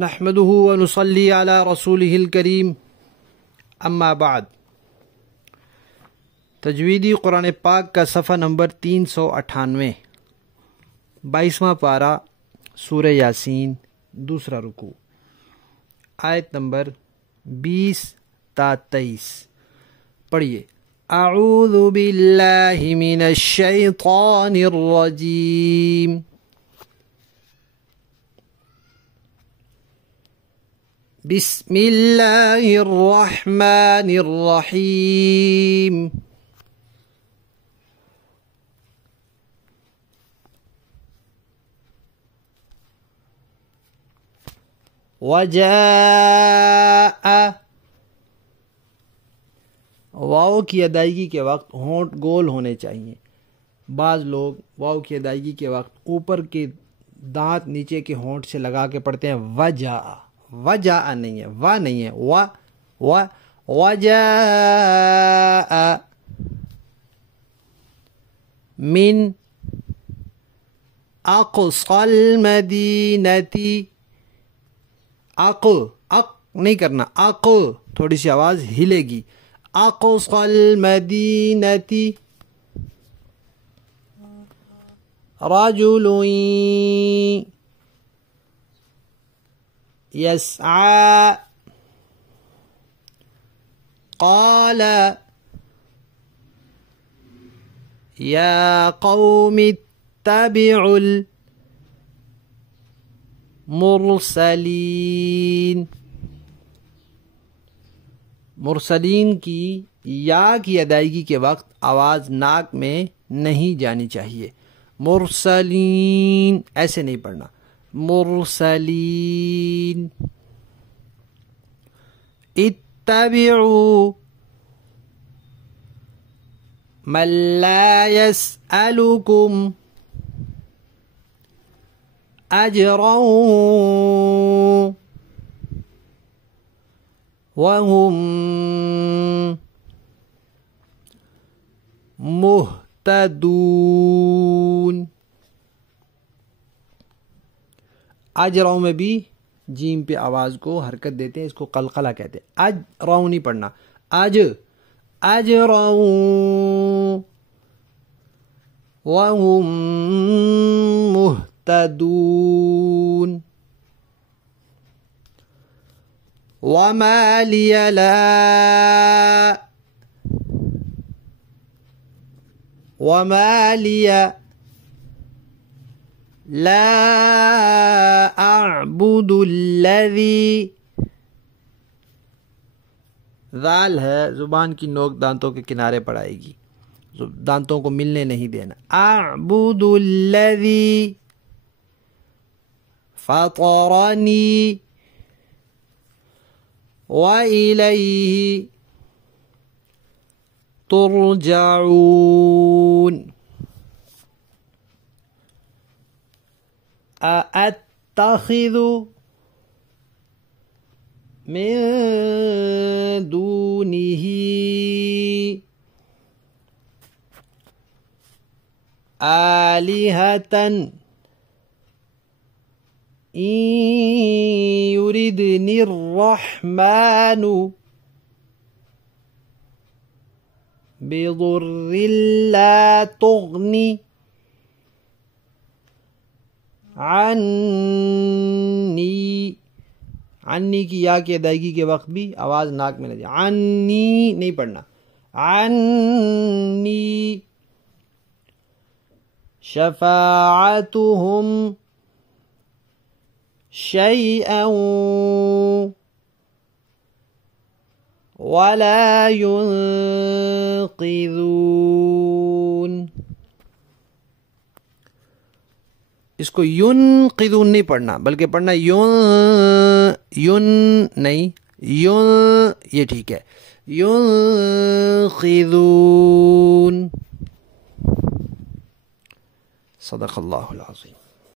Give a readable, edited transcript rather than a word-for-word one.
نحمده ونصلي على رسوله الكريم اما بعد۔ تجویدی قرآن پاک کا صفحہ نمبر 398، 22واں پارہ، سورہ یاسین، دوسرا رکوع، آیت نمبر 20 تا 23۔ پڑھیے۔ اعوذ باللہ من الشیطان الرجیم، بسم اللہ الرحمن الرحیم۔ وجاء، واو کی ادائیگی کے وقت ہونٹ گول ہونے چاہیے۔ بعض لوگ واو کی ادائیگی کے وقت اوپر کے دانت نیچے کے ہونٹ سے لگا کے پڑھتے ہیں وجاء، وجاء نہیں ہے، وا نہیں ہے، وجاء من اقصى المدینتی، اق نہیں کرنا، تھوڑی سی آواز ہلے گی، اقصى المدینتی رجل يسعى قال يا قوم اتبعوا المرسلين۔ مرسلین کی یا کی ادائیگی کے وقت آواز ناک میں نہیں جانی چاہیے۔ مرسلین ایسے نہیں پڑھنا، مرسلین۔ اتبعوا من لا يسألكم اجرا وهم مهتدون۔ اجروں میں بھی جیم پہ آواز کو حرکت دیتے ہیں، اس کو قلقلہ کہتے ہیں۔ اجروں نہیں پڑھنا، اجروں وهم مهتدون۔ وما لي لا اعبد الذی، ذال ہے، زبان کی نوک دانتوں کے کنارے پر آئے گی، دانتوں کو ملنے نہیں دینا۔ اعبد الذی فطرنی وَإِلَيْهِ تُرْجَعُونَ۔ أَأَتَّخِذُ مِن دُونِهِ آلِهَةً إِن يُرِدْنِ الرَّحْمَنُ بِضُرٍّ لَا تُغْنِ عنی کی یا کی ادائیگی کے وقت بھی آواز ناک میں نہیں، عنی نہیں پڑھنا، عنی شفاعتهم شيئا ولا ينقذون۔ اس کو ينقذون نہیں پڑھنا، بلکہ پڑھنا یون نہیں، یہ ٹھیک ہے، ينقذون۔ صدق اللہ العظیم۔